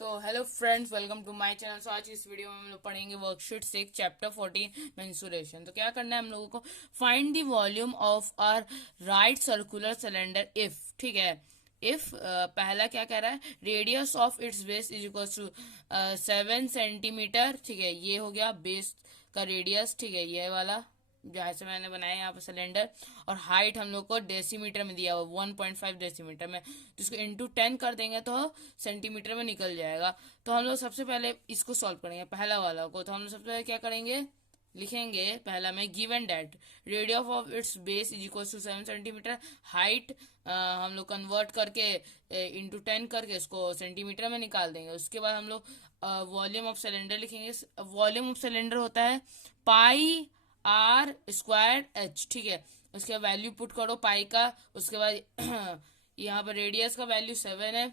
तो hello friends, welcome to my channel. So आज इस वीडियो में हम लोग पढ़ेंगे वर्कशीट 6 चैप्टर 14 मेंसुरेशन। तो क्या करना है हम लोगों को, find the volume of are right circular cylinder if, ठीक है। इफ पहला क्या कह रहा है, radius of its base is equal to 7 centimetre, ठीक है। ये हो गया बेस का रेडियस, ठीक है, ये वाला जैसे मैंने बनाया यहाँ पे सिलेंडर। और हाइट हम लोग को डेसीमीटर में दिया हुआ 1.5 डेसीमीटर में, तो इसको इंटू 10 कर देंगे तो सेंटीमीटर में निकल जाएगा। तो हम लोग सबसे पहले इसको सॉल्व करेंगे, पहला वाला को। तो हम लोग सबसे पहले क्या करेंगे, लिखेंगे पहला में given that radius of its base is equal to 7 centimetre, height हम लोग कन्वर्ट करके इंटू 10 करके इसको सेंटीमीटर में निकाल देंगे। उसके बाद हम लोग वॉल्यूम ऑफ सिलेंडर लिखेंगे। वॉल्यूम ऑफ सिलेंडर होता है पाई आर स्क्वायर एच, ठीक है। उसके बाद वैल्यू पुट करो पाई का। उसके बाद यहाँ पर रेडियस का वैल्यू 7 है,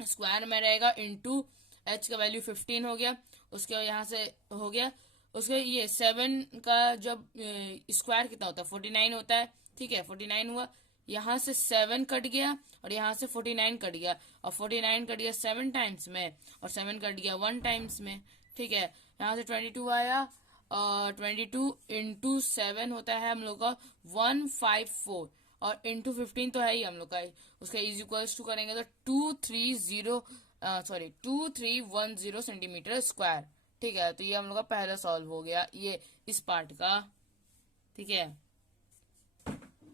स्क्वायर में रहेगा, इंटू एच का वैल्यू 15 हो गया। उसके बाद यहाँ से हो गया। उसके ये 7 का जब स्क्वायर कितना होता है 49 होता है, ठीक है। 49 हुआ, यहाँ से 7 कट गया और यहाँ से 49 कट गया, और 49 कट गया 7 टाइम्स में और 7 कट गया 1 टाइम्स में, ठीक है। यहाँ से 22 आया और 22 इंटू 7 होता है हम लोग का 154, और इंटू 15 तो है ही हम लोग का। उसका इज इक्वल्स टू करेंगे तो 2310 सेंटीमीटर स्क्वायर, ठीक है। तो ये हम लोग का पहला सॉल्व हो गया, ये इस पार्ट का, ठीक है।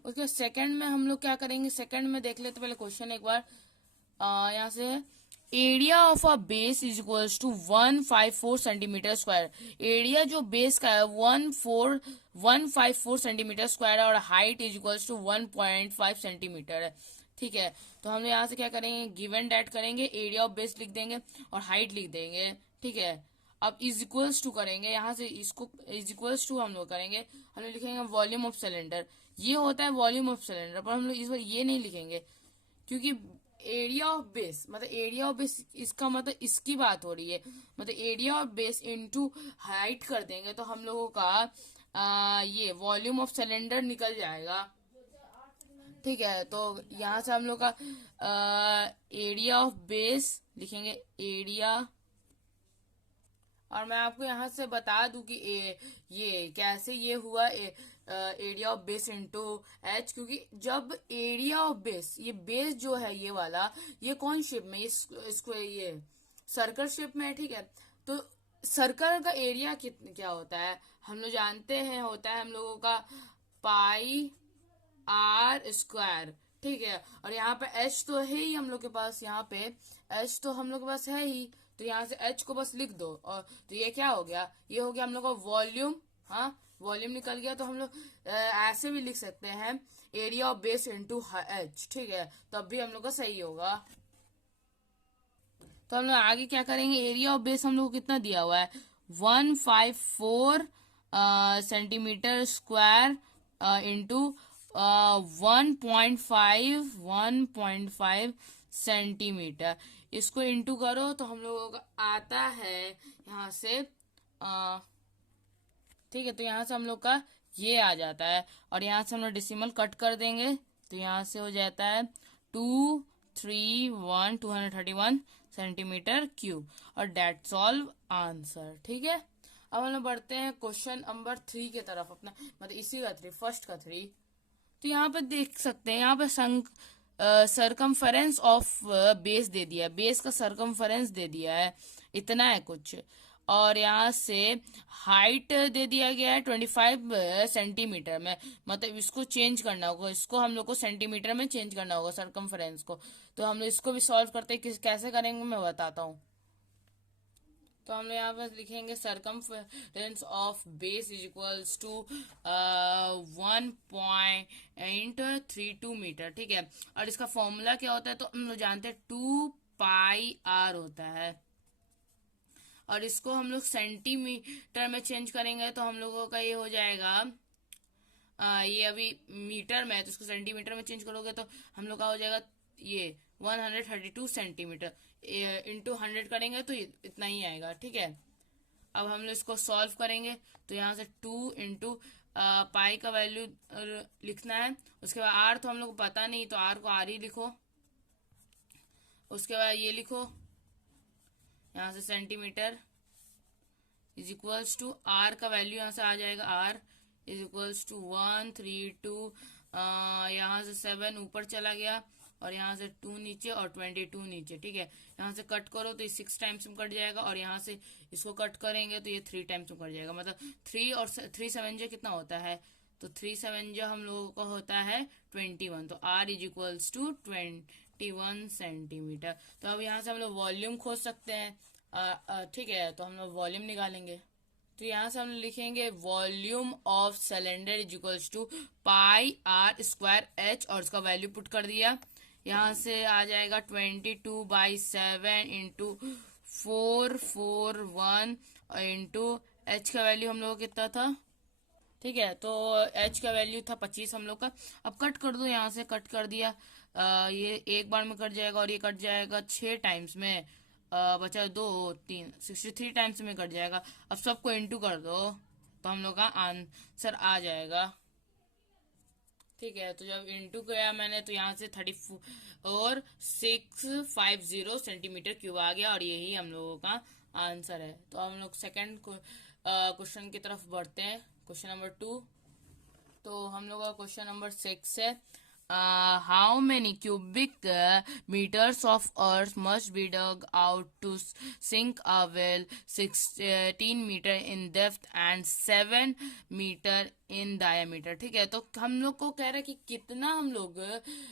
उसके सेकंड में हम लोग क्या करेंगे, सेकंड में देख लेते पहले क्वेश्चन एक बार। यहाँ से area of a base is equals to 154 centimetre square. Area जो बेस का है 154 सेंटीमीटर स्क्वायर है, और height is equals to 1.5 centimetre है, ठीक है। तो हम यहाँ से क्या करेंगे, गिवन डेट करेंगे, एरिया ऑफ बेस लिख देंगे और हाइट लिख देंगे, ठीक है। अब इज इक्वल्स टू करेंगे, यहाँ से इसको इज इक्वल्स टू हम लोग करेंगे, हम लोग लिखेंगे वॉल्यूम ऑफ सिलेंडर। ये होता है वॉल्यूम ऑफ सिलेंडर, पर हम लोग इस बार ये नहीं लिखेंगे, क्योंकि एरिया ऑफ बेस मतलब एरिया ऑफ बेस, इसका मतलब इसकी बात हो रही है, मतलब area of base into height कर देंगे तो हम लोगों का ये वॉल्यूम ऑफ सिलेंडर निकल जाएगा, ठीक है। तो यहाँ से हम लोग का एरिया ऑफ बेस लिखेंगे, एरिया। और मैं आपको यहाँ से बता दूं कि ये कैसे ये हुआ, area of base into H, क्योंकि जब एरिया ऑफ बेस, ये बेस जो है ये वाला, ये कौन शेप में, इसको ये सर्कल शेप में है, ठीक है। तो सर्कल का एरिया क्या होता है हम लोग जानते हैं, होता है हम लोगों का पाई आर स्क्वायर, ठीक है। और यहाँ पे एच तो है ही हम लोग के पास, यहाँ पे एच तो हम लोग के पास है ही, तो यहाँ से एच को बस लिख दो। और तो ये क्या हो गया, ये हो गया हम लोग का वॉल्यूम, हाँ वॉल्यूम निकल गया। तो हम लोग ऐसे भी लिख सकते हैं area of base into H, ठीक है, तब भी हम लोग का सही होगा। तो हम लोग आगे क्या करेंगे, एरिया ऑफ बेस हम लोग को कितना दिया हुआ है 154 सेंटीमीटर स्क्वायर इंटू 1.5 सेंटीमीटर, इसको इंटू करो तो हम लोगों का आता है यहाँ से ठीक है। तो यहाँ से हम लोग का ये आ जाता है, और यहाँ से हम लोग डेसिमल कट कर देंगे, तो यहाँ से हो जाता है 231 सेंटीमीटर क्यूब, और डेट सॉल्व आंसर, ठीक है। अब हम लोग बढ़ते हैं क्वेश्चन नंबर 3 की तरफ, अपना मतलब इसी का 3, फर्स्ट का 3। तो यहाँ पे देख सकते हैं, यहाँ पे सरकमफेरेंस ऑफ बेस दे दिया है, बेस का सरकमफेरेंस दे दिया है, इतना है कुछ। और यहाँ से हाइट दे दिया गया है 25 सेंटीमीटर में, मतलब इसको चेंज करना होगा, इसको हम लोग को सेंटीमीटर में चेंज करना होगा सरकमफेरेंस को। तो हम लोग इसको भी सॉल्व करते हैं, कैसे करेंगे मैं बताता हूँ। तो हम लोग यहाँ पर लिखेंगे circumference of base is equals to 1.32 metre, ठीक है। और इसका फॉर्मूला क्या होता है, तो हम लोग जानते हैं 2πr होता है, और इसको हम लोग सेंटीमीटर में चेंज करेंगे तो हम लोगों का ये हो जाएगा, ये अभी मीटर में है तो इसको सेंटीमीटर में चेंज करोगे तो हम लोग का हो जाएगा ये 132 सेंटीमीटर, इंटू 100 करेंगे तो इतना ही आएगा, ठीक है। अब हम लोग इसको सॉल्व करेंगे, तो यहाँ से 2 इंटू पाई का वैल्यू लिखना है। उसके बाद आर तो हम लोग को पता नहीं, तो आर को आर ही लिखो। उसके बाद ये लिखो यहाँ से centimetre is equals to r का वैल्यू यहाँ से आ जाएगा, आर इज इक्वल्स टू 132, यहाँ से 7 ऊपर चला गया और यहाँ से 2 नीचे और 22 नीचे। ठीक है, यहाँ से कट करो तो ये 6 टाइम्स में कट जाएगा और यहाँ से इसको कट करेंगे तो ये 3 टाइम्स में कट जाएगा। मतलब 3 और 3 7 जो कितना होता है, तो 3 7 जो हम लोगों का होता है 21, तो r is equals to 21 centimetre. तो अब यहाँ से हम लोग वॉल्यूम खोज सकते हैं। ठीक है, तो हम लोग वॉल्यूम निकालेंगे। तो यहाँ से हम लिखेंगे volume of cylinder is equals to pi r square h और इसका वैल्यू पुट कर दिया। यहाँ से आ जाएगा 22/7 इंटू 441 इंटू एच का वैल्यू हम लोग कितना था। ठीक है, तो एच का वैल्यू था 25 हम लोग का। अब कट कर दो, यहाँ से कट कर दिया, ये एक बार में कट जाएगा और ये कट जाएगा 6 टाइम्स में, बचा 2 3 63 टाइम्स में कट जाएगा। अब सबको इंटू कर दो तो हम लोग का आंसर आ जाएगा। ठीक है, तो जब इंटू किया मैंने तो यहाँ से 34 और 650 सेंटीमीटर क्यूब आ गया और यही हम लोगों का आंसर है। तो हम लोग सेकंड क्वेश्चन की तरफ बढ़ते हैं, क्वेश्चन नंबर 2। तो हम लोग का क्वेश्चन नंबर 6 है, how many cubic meters of earth must be dug out to sink a well 16 meter in depth and 7 meter in diameter। ठीक है, तो हम लोग को कह रहा है कि कितना हम लोग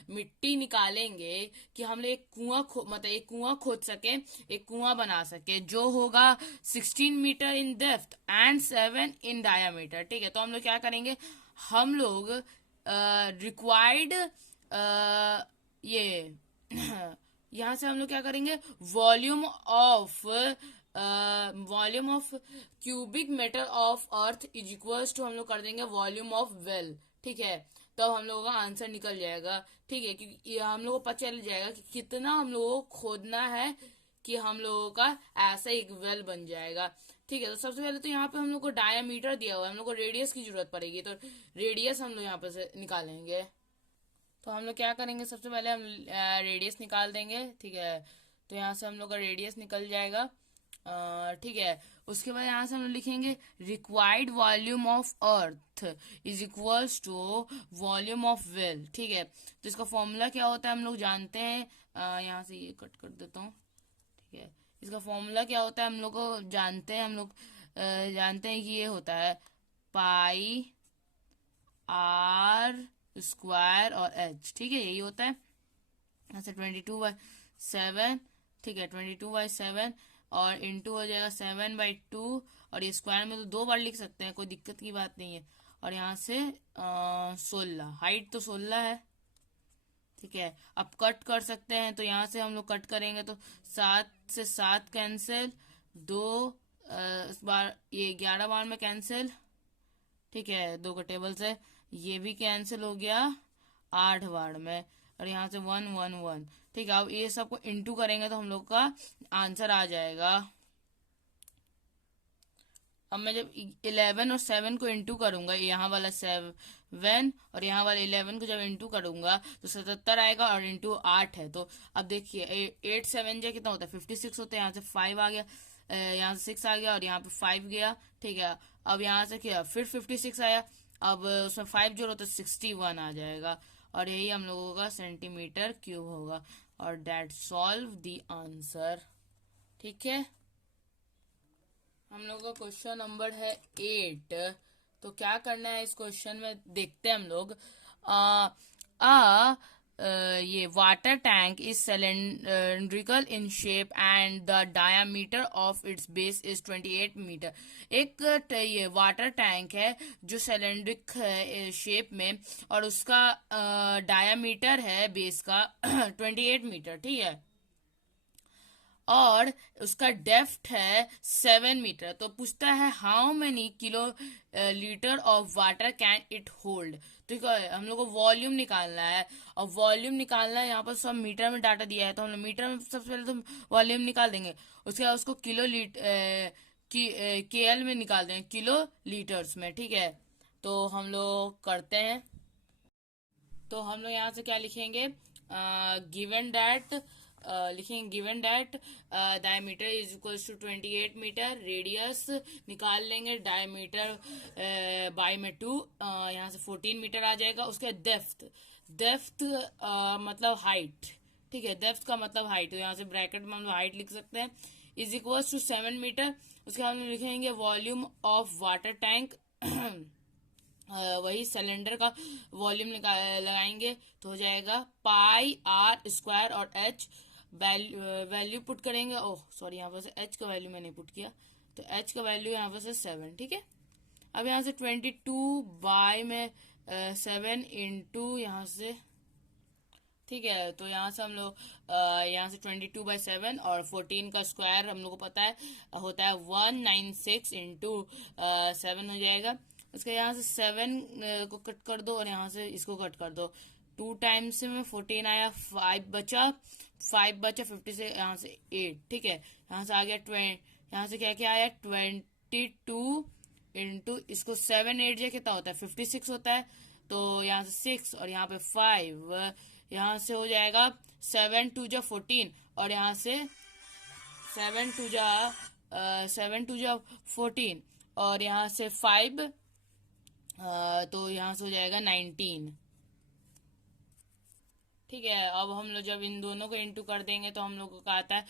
मिट्टी निकालेंगे कि हम लोग एक कुआं मतलब एक कुआं खोद सके, एक कुआं बना सके जो होगा 16 metre in depth and 7 in diameter. ठीक है, तो हम लोग क्या करेंगे, हम लोग रिक्वायर्ड ये यहाँ से हम लोग क्या करेंगे, volume of cubic metre of earth is equals to हम लोग कर देंगे वॉल्यूम ऑफ वेल। ठीक है, तो हम लोगों का आंसर निकल जाएगा। ठीक है, क्योंकि हम लोगों को पता चल जाएगा कि कितना हम लोगों को खोदना है कि हम लोगों का ऐसा एक वेल बन जाएगा। ठीक है, तो सबसे पहले तो यहाँ पे हम लोग को डायामीटर दिया हुआ है, हम लोग को रेडियस की जरूरत पड़ेगी, तो रेडियस हम लोग यहाँ पे से निकालेंगे। तो हम लोग क्या करेंगे, सबसे पहले हम रेडियस निकाल देंगे। ठीक है, तो यहाँ से हम लोग का रेडियस निकल जाएगा। ठीक है, उसके बाद यहाँ से हम लोग लिखेंगे required volume of earth is equals to volume of well. ठीक है, तो इसका फॉर्मूला क्या होता है हम लोग जानते हैं, यहाँ से ये कट कर देता हूँ। ठीक है, इसका फॉर्मूला क्या होता है हम लोग को जानते हैं, हम लोग जानते हैं कि ये होता है पाई आर स्क्वायर और एच। ठीक है, यही होता है। यहाँ से 22/7, ठीक है 22/7 और इंटू हो जाएगा 7/2 और ये स्क्वायर में तो 2 बार लिख सकते हैं, कोई दिक्कत की बात नहीं है। और यहाँ से 16, हाइट तो 16 है। ठीक है, अब कट कर सकते हैं, तो यहाँ से हम लोग कट करेंगे तो 7 से 7 कैंसिल, 2 इस बार ये 11 बार में कैंसिल। ठीक है, 2 का टेबल से ये भी कैंसिल हो गया 8 बार में और यहाँ से 1 1 1। ठीक है, अब ये सबको इंटू करेंगे तो हम लोग का आंसर आ जाएगा। अब मैं जब 11 और 7 को इंटू करूंगा, यहाँ वाला 7 और यहाँ वाला 11 को जब इंटू करूंगा तो 77 आएगा और इंटू 8 है। तो अब देखिए 8 7 जो कितना होता है 56 होता है। यहाँ से 5 आ गया, यहाँ से 6 आ गया और यहाँ पे 5 गया। ठीक है, अब यहाँ से क्या फिर 56 आया, अब उसमें 5 जोड़ो तो 61 आ जाएगा और यही हम लोगों का सेंटीमीटर क्यूब होगा और दैट सॉल्व द आंसर। ठीक है, हम लोग का क्वेश्चन नंबर है 8। तो क्या करना है इस क्वेश्चन में देखते हैं हम लोग। ये water tank is cylindrical in shape and the diameter of its base is 28 metre. एक ये वाटर टैंक है जो सिलेंड्रिक है शेप में और उसका डायामीटर है बेस का 28 मीटर। ठीक है, और उसका डेप्थ है 7 मीटर। तो पूछता है how many kilo litre of water can it hold. ठीक है, हम लोग को वॉल्यूम निकालना है और वॉल्यूम निकालना है, यहाँ पर सब मीटर में डाटा दिया है तो हम लोग मीटर में सबसे पहले तो वॉल्यूम निकाल देंगे, उसके बाद उसको किलो KL में निकाल देंगे, किलो लीटर्स में। ठीक है, तो हम लोग करते हैं। तो हम लोग यहाँ से क्या लिखेंगे, गिवन दैट लिखेंगे given that diameter is equals to 28 metre, radius निकाल लेंगे, डायमीटर बाई में 2, यहाँ से 14 मीटर आ जाएगा। उसके डेप्थ, डेप्थ मतलब हाइट, ठीक है, डेप्थ का मतलब हाइट, तो यहाँ से ब्रैकेट में हम लोग हाइट लिख सकते हैं, इज इक्वल्स टू 7 मीटर। उसके बाद हम लिखेंगे वॉल्यूम ऑफ वाटर टैंक, वही सिलेंडर का वॉल्यूम लगाएंगे तो हो जाएगा पाई आर स्क्वायर, और एच वैल्यू पुट करेंगे, ओह सॉरी यहाँ पर से एच का वैल्यू मैंने पुट किया, तो एच का वैल्यू यहाँ पर से 7, ठीक है। अब यहाँ से 22 बाय में 7 इंटू यहाँ से, ठीक है, तो यहाँ से हम लोग यहाँ से 22/7 और 14 का स्क्वायर हम लोग को पता है होता है 196 इंटू 7 हो जाएगा। उसके यहाँ से 7 को कट कर दो और यहाँ से इसको कट कर दो, 2 टाइम्स में 14 आया, 5 बचा, 50 से यहाँ से 8, ठीक है। यहाँ से आ गया 20, यहाँ से क्या क्या आया 22 इंटू इसको 7 8 जो कितना होता है 56 होता है, तो यहाँ से 6 और यहाँ पे 5, यहाँ से हो जाएगा 7 2 जा 14 और यहाँ से 7 2 जा 14 और यहाँ से 5, तो यहाँ से हो जाएगा 19, ठीक है। अब हम लोग जब इन दोनों को इंटू कर देंगे तो हम लोग को आता है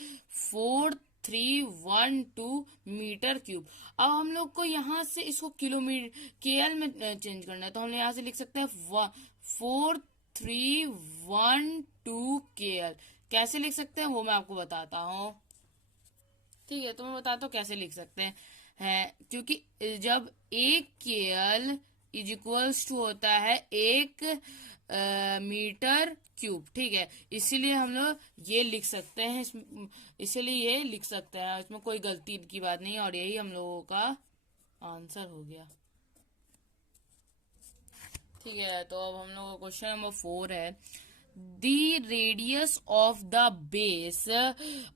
4312 मीटर क्यूब। अब हम लोग को यहाँ से इसको किलोमीटर केएल में चेंज करना है, तो हम यहाँ से लिख सकते हैं 4312 केएल। कैसे लिख सकते हैं वो मैं आपको बताता हूँ, ठीक है, तो मैं बताता हूँ कैसे लिख सकते हैं, क्योंकि जब 1 केएल इज इक्वल्स टू होता है 1 मीटर क्यूब, ठीक है, इसीलिए हम लोग ये लिख सकते हैं, इसीलिए ये लिख सकते हैं, इसमें कोई गलती की बात नहीं है, और यही हम लोगों का आंसर हो गया, ठीक है। तो अब हम लोग का क्वेश्चन नंबर 4 है, the radius of the base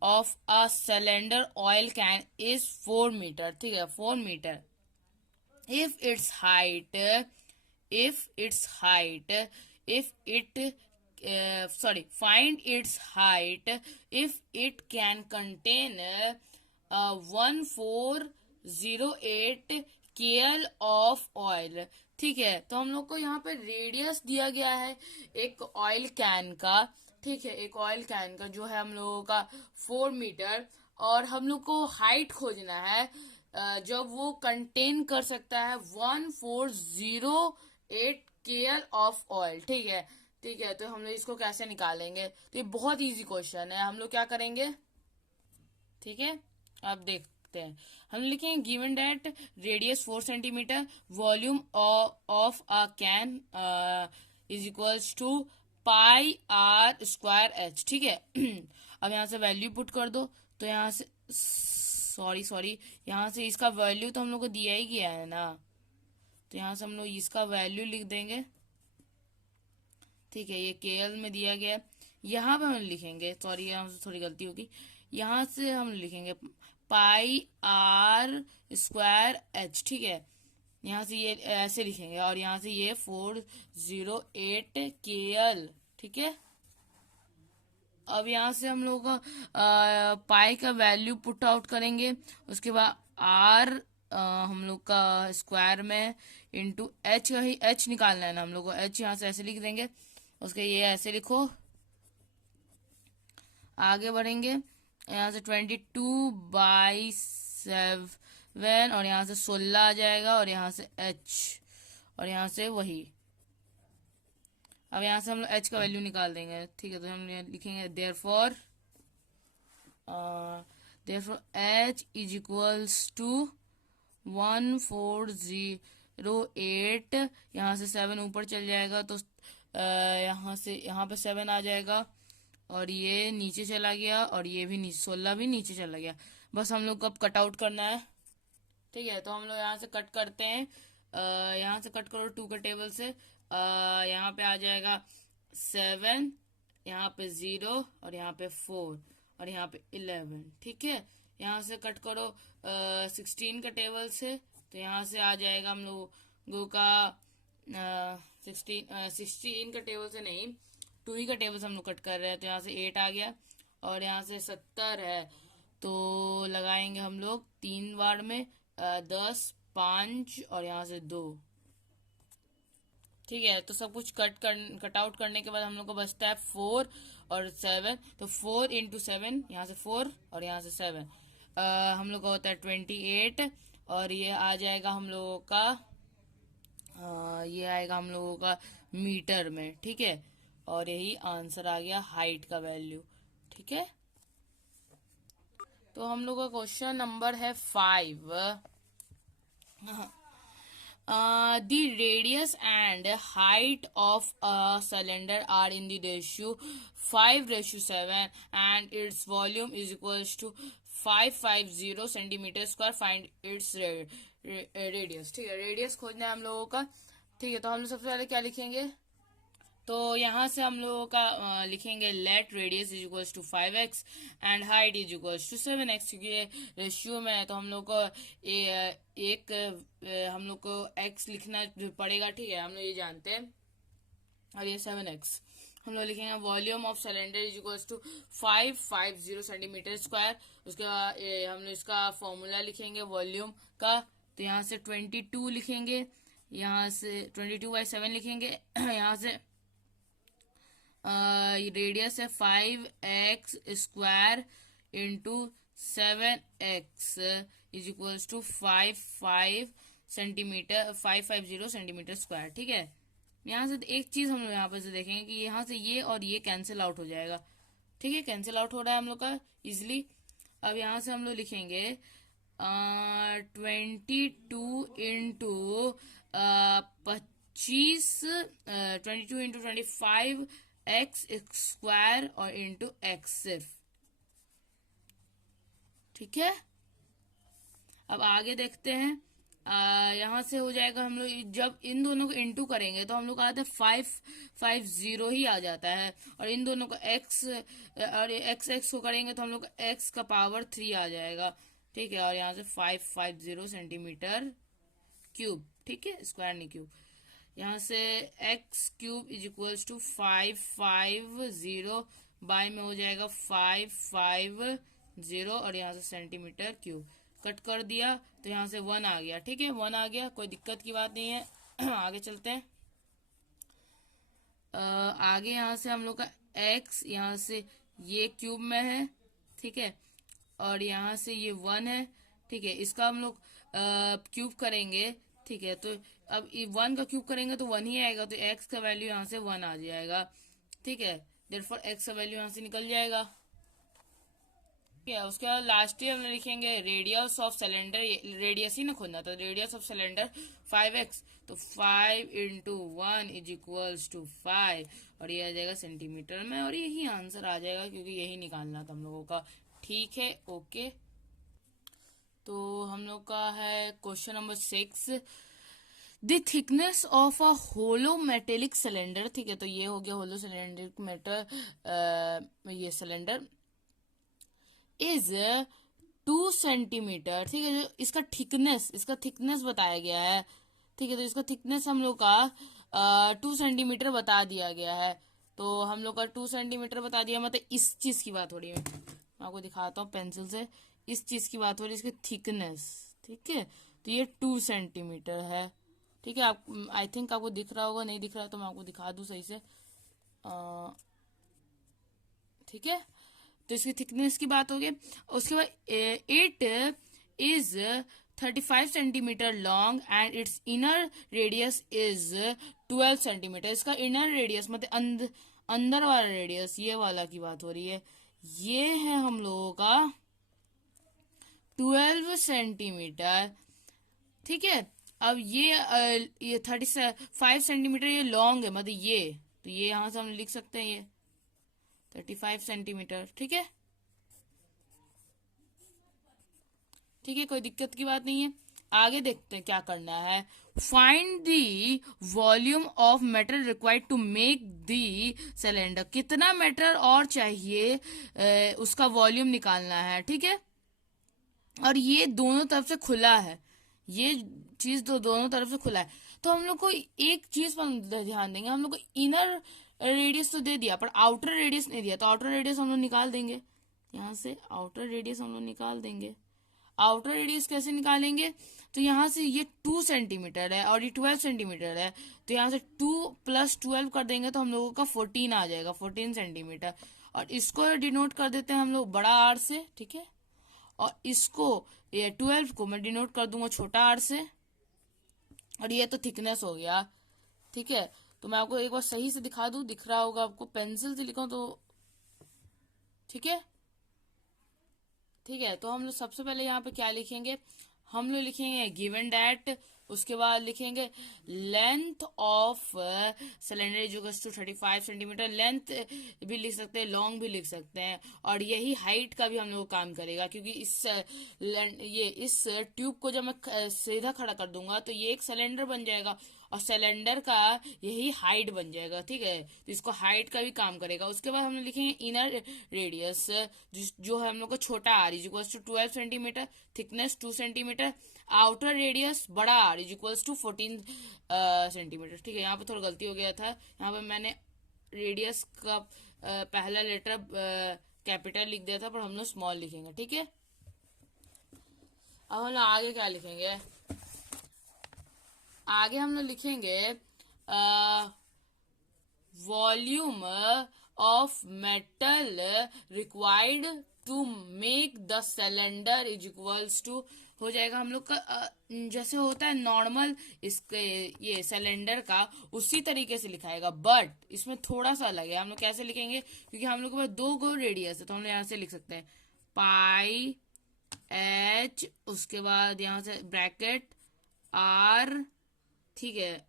of a cylinder oil can is 4 metre, ठीक है, 4 metre, if its height find its height if it can contain 1408 kl of oil, ठीक है। तो हम लोग को यहाँ पे रेडियस दिया गया है एक ऑयल कैन का, ठीक है, एक ऑयल कैन का जो है हम लोगों का 4 मीटर, और हम लोग को हाइट खोजना है जब वो कंटेन कर सकता है 1408 केएल ऑफ ऑयल, ठीक है, ठीक है। तो हम लोग इसको कैसे निकालेंगे, तो ये बहुत इजी क्वेश्चन है, हम लोग क्या करेंगे, ठीक है, अब देखते हैं। हम लिखेंगे given that radius 4 centimetre, volume of a can is equals to pi r square h, ठीक है। अब यहाँ से वैल्यू पुट कर दो, तो यहाँ से सॉरी यहाँ से इसका वैल्यू तो हम लोग को दिया ही गया है ना, तो यहाँ से हम लोग इसका वैल्यू लिख देंगे, ठीक है, ये केएल में दिया गया है। यहाँ पे हम लिखेंगे, सॉरी यहाँ से थोड़ी गलती होगी, यहाँ से हम लिखेंगे पाई आर स्क्वायर एच, ठीक है, यहाँ से ये ऐसे लिखेंगे और यहाँ से ये 408 केएल, ठीक है। अब यहाँ से हम लोग पाई का वैल्यू पुट आउट करेंगे, उसके बाद आर हम लोग का स्क्वायर में इंटू एच का ही एच निकालना है ना हम लोग को, एच यहाँ से ऐसे लिख देंगे, उसके ये ऐसे लिखो, आगे बढ़ेंगे, यहाँ से 22/7 और यहाँ से 16 आ जाएगा और यहाँ से एच और यहाँ से वही। अब यहाँ से हम लोग एच का वैल्यू निकाल देंगे, ठीक है, तो हम लिखेंगे therefore h is equals to 1408, यहाँ से 7 ऊपर चल जाएगा तो यहाँ से यहाँ पे 7 आ जाएगा और ये नीचे चला गया और ये भी नीचे 16 भी नीचे चला गया, बस हम लोग को अब कट आउट करना है, ठीक है। तो हम लोग यहाँ से कट करते हैं, यहाँ से कट करो 2 का टेबल से, यहाँ पे आ जाएगा 7, यहाँ पे 0 और यहाँ पे 4 और यहाँ पे 11, ठीक है। यहाँ से कट करो 16 का टेबल से, तो यहाँ से आ जाएगा हम लोगों का 16 का टेबल से नहीं 2 ही का टेबल से हम लोग कट कर रहे हैं, तो यहाँ से 8 आ गया और यहाँ से 70 है, तो लगाएंगे हम लोग 3 बार में 10, 5 और यहाँ से 2। ठीक है, तो सब कुछ कट आउट करने के बाद हम लोग को बचता है 4 और 7। तो 4 इंटू 7, यहाँ से 4 और यहाँ से 7, हम लोग का होता है 28। और ये आ जाएगा हम लोगों का ये आएगा हम लोगों का मीटर में। ठीक है, और यही आंसर आ गया हाइट का वैल्यू। ठीक है, तो हम लोग का क्वेश्चन नंबर है 5। The radius and height of a cylinder are in the ratio 5:7 and its volume is equals to 550 centimeter square. Find its radius। ठीक है, रेडियस खोजना है हम लोगों का। ठीक है, तो हम लोग सबसे पहले क्या लिखेंगे, तो यहाँ से हम लोगों का लिखेंगे let radius is equals to 5x and height is equals to 7x, क्योंकि ये रेशियो में है तो हम लोग को हम लोग को x लिखना पड़ेगा। ठीक है, हम लोग ये जानते हैं। और ये 7x हम लोग लिखेंगे। Volume of cylinder is equals to 550 centimetre square. उसके बाद हम लोग इसका फॉर्मूला लिखेंगे वॉल्यूम का। तो यहाँ से 22 लिखेंगे, यहाँ से 22/7 लिखेंगे। यहाँ से रेडियस है 5x square into 7x is equals to 550 centimetre square. ठीक है, यहाँ से एक चीज हम लोग यहाँ पर से देखेंगे कि यहाँ से ये और ये कैंसिल आउट हो जाएगा। ठीक है, कैंसिल आउट हो रहा है हम लोग का इजिली। अब यहाँ से हम लोग लिखेंगे 22 इंटू 25, 22 इंटू 25 x स्क्वायर और इंटू x सिर्फ। ठीक है, अब आगे देखते हैं। यहाँ से हो जाएगा हम लोग जब इन दोनों को इंटू करेंगे तो हम लोग का आता है 550 ही आ जाता है। और इन दोनों को x और x को करेंगे तो हम लोग का x का पावर 3 आ जाएगा। ठीक है, और यहाँ से 550 सेंटीमीटर क्यूब। ठीक है, स्क्वायर नहीं क्यूब। यहाँ से x cube is equals to 550 by में हो जाएगा 550 और यहाँ से सेंटीमीटर क्यूब कट कर दिया तो यहाँ से 1 आ गया। ठीक है, 1 आ गया, कोई दिक्कत की बात नहीं है। आगे चलते हैं। आगे यहाँ से हम लोग का x यहाँ से ये क्यूब में है। ठीक है, और यहाँ से ये 1 है। ठीक है, इसका हम लोग क्यूब करेंगे। ठीक है, तो अब 1 का क्यूब करेंगे तो 1 ही आएगा, तो x का वैल्यू यहाँ से 1 आ जाएगा। ठीक है, देयरफॉर x का वैल्यू यहाँ से निकल जाएगा। ठीक है, उसके बाद लास्ट ही हम लिखेंगे रेडियस ऑफ सिलेंडर। रेडियस ही ना खोजना, तो रेडियस ऑफ सिलेंडर 5x, तो 5 इंटू 1 इज इक्वल्स टू 5 और ये आ जाएगा सेंटीमीटर में। और यही आंसर आ जाएगा क्योंकि यही निकालना था हम लोगों का। ठीक है, ओके। तो हम लोग का है question number 6। The thickness of a hollow metallic cylinder. ठीक है, तो ये हो गया होलो सिलेंडर मेटल ये सिलेंडर इज 2 सेंटीमीटर। ठीक है, इसका थिकनेस बताया गया है। ठीक है, तो इसका थिकनेस हम लोग का 2 सेंटीमीटर बता दिया गया है। तो हम लोग का 2 सेंटीमीटर बता दिया, मतलब इस चीज की बात हो रही है। मैं आपको दिखाता हूँ पेंसिल से, इस चीज की बात हो रही है, इसकी थिकनेस। ठीक है, तो ये 2 सेंटीमीटर है। ठीक है, आप आई थिंक आपको दिख रहा होगा, नहीं दिख रहा तो मैं आपको दिखा दूं सही से। ठीक है, तो इसकी थिकनेस की बात होगी। उसके बाद it is 35 centimetre long and it's inner radius is 12 centimetre. इसका इनर रेडियस मतलब अंदर वाला रेडियस, ये वाला की बात हो रही है। ये है हम लोगों का 12 सेंटीमीटर। ठीक है, अब ये 35 सेंटीमीटर ये लॉन्ग है, मतलब ये, तो ये यहां से हम लिख सकते हैं ये 35 सेंटीमीटर। ठीक है, ठीक है, कोई दिक्कत की बात नहीं है। आगे देखते हैं क्या करना है। Find the volume of metal required to make the cylinder. कितना मेटल और चाहिए उसका वॉल्यूम निकालना है। ठीक है, और ये दोनों तरफ से खुला है, ये चीज दोनों तरफ से खुला है। तो हम लोग को एक चीज पर ध्यान देंगे, हम लोग को इनर रेडियस तो दे दिया पर आउटर रेडियस नहीं दिया, तो आउटर रेडियस हम लोग निकाल देंगे। यहाँ से आउटर रेडियस हम लोग निकाल देंगे। आउटर रेडियस कैसे निकालेंगे, तो यहाँ से ये 2 सेंटीमीटर है और ये 12 सेंटीमीटर है, तो यहाँ से 2 + 12 कर देंगे तो हम लोगों का 14 आ जाएगा, 14 सेंटीमीटर। और इसको डिनोट कर देते हैं हम लोग बड़ा आर से, ठीक है। और इसको ये 12 को मैं डिनोट कर दूंगा छोटा आर से। और ये तो थिकनेस हो गया, ठीक है। तो मैं आपको एक बार सही से दिखा दूं, दिख रहा होगा आपको, पेंसिल से लिखा तो ठीक है। ठीक है, तो हम लोग सबसे पहले यहाँ पे क्या लिखेंगे, हम लोग लिखेंगे गिवन डैट, उसके बाद लिखेंगे length of cylinder is to 35 centimetre. Length भी लिख सकते हैं, लॉन्ग भी लिख सकते हैं, और यही हाइट का भी हम लोग काम करेगा, क्योंकि इस ट्यूब को जब मैं सीधा खड़ा कर दूंगा तो ये एक सिलेंडर बन जाएगा और सिलेंडर का यही हाइट बन जाएगा, ठीक है। तो इसको हाइट का भी काम करेगा। उसके बाद हम लोग लिखेंगे इनर रेडियस, जो है हम लोग का छोटा R is equals to 12 centimetre, thickness 2 centimetre, outer radius बड़ा R is equals to 14 centimetre, ठीक है। यहाँ पे थोड़ा गलती हो गया था, यहाँ पे मैंने रेडियस का पहला लेटर कैपिटल लिख दिया था, पर हम लोग स्मॉल लिखेंगे, ठीक है। अब हम लोग आगे क्या लिखेंगे, आगे हम लोग लिखेंगे volume of metal required to make the cylinder is equals to, हो जाएगा हम लोग का जैसे होता है नॉर्मल इसके ये सिलेंडर का, उसी तरीके से लिखाएगा, बट इसमें थोड़ा सा अलग है। हम लोग कैसे लिखेंगे, क्योंकि हम लोग के पास 2 गो रेडियस है, तो हम लोग यहाँ से लिख सकते हैं पाई एच, उसके बाद यहाँ से ब्रैकेट आर, ठीक है।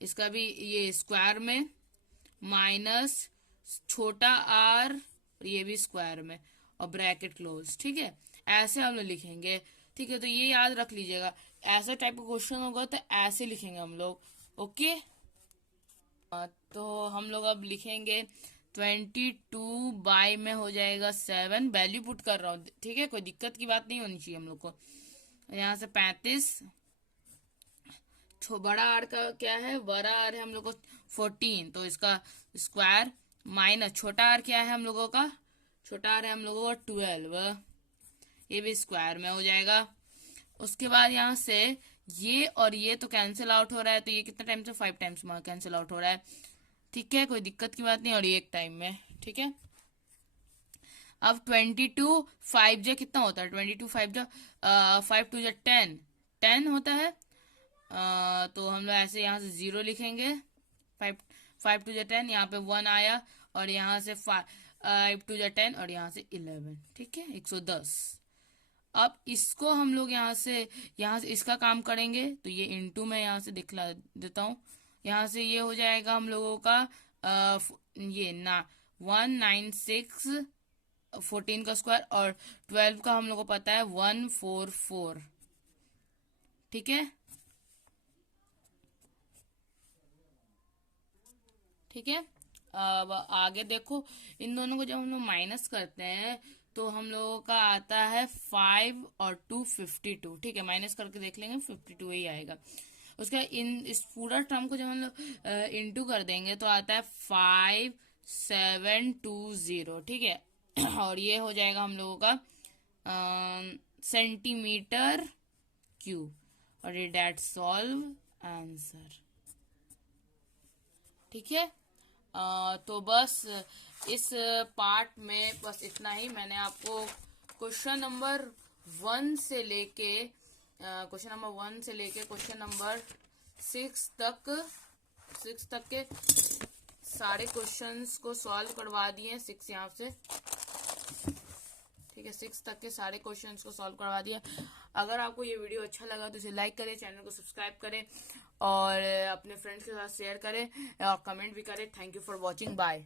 इसका भी ये स्क्वायर में माइनस छोटा आर, ये भी स्क्वायर में, और ब्रैकेट क्लोज, ठीक है। ऐसे हम लोग लिखेंगे, ठीक है। तो ये याद रख लीजिएगा, ऐसा टाइप का क्वेश्चन होगा तो ऐसे लिखेंगे हम लोग, ओके। तो हम लोग अब लिखेंगे 22 बाई में हो जाएगा 7, वैल्यू पुट कर रहा हूँ, ठीक है, कोई दिक्कत की बात नहीं होनी चाहिए हम लोग को। यहाँ से 35, बड़ा आर का क्या है, बड़ा आर है हम लोग को 14, तो इसका स्क्वायर माइनस छोटा आर क्या है हम लोगों का, छोटा आर है हम लोगों का 12, ये भी स्क्वायर में हो जाएगा। उसके बाद यहाँ से ये और ये तो कैंसिल आउट हो रहा है, तो ये कितना टाइम से 5 टाइम्स कैंसिल आउट हो रहा है, ठीक है, कोई दिक्कत की बात नहीं, और ये एक टाइम में, ठीक है। अब 22 5 जा कितना होता है, 22 5 जा 5 2 जा 10 होता है। तो हम लोग ऐसे यहाँ से 0 लिखेंगे, 5 2 जा 10, यहाँ पे 1 आया, और यहाँ से 5 2 जा 10, और यहाँ से 11, ठीक है, 110। अब इसको हम लोग यहाँ से इसका काम करेंगे, तो ये इनटू में यहाँ से दिखला देता हूँ, यहाँ से ये हो जाएगा हम लोगों का ये ना 196 14 का स्क्वायर, और 12 का हम लोग को पता है 144, ठीक है, ठीक है। अब आगे देखो, इन दोनों को जब हम लोग माइनस करते हैं तो हम लोगों का आता है 5 और 2 52, ठीक है, माइनस करके देख लेंगे 52 ही आएगा। उसका इस पूरा टर्म को जब हम लोग इंटू कर देंगे तो आता है 5720, ठीक है। और ये हो जाएगा हम लोगों का सेंटीमीटर क्यूब, और ये डेट सॉल्व आंसर, ठीक है। तो बस इस पार्ट में बस इतना ही। मैंने आपको क्वेश्चन नंबर 1 से लेके क्वेश्चन नंबर 6 तक के सारे क्वेश्चंस को सॉल्व करवा दिए, 6 यहाँ से, ठीक है, 6 तक के सारे क्वेश्चंस को सॉल्व करवा दिया। अगर आपको ये वीडियो अच्छा लगा तो इसे लाइक करें, चैनल को सब्सक्राइब करें, और अपने फ्रेंड्स के साथ शेयर करें, और कमेंट भी करें। Thank you for watching, bye.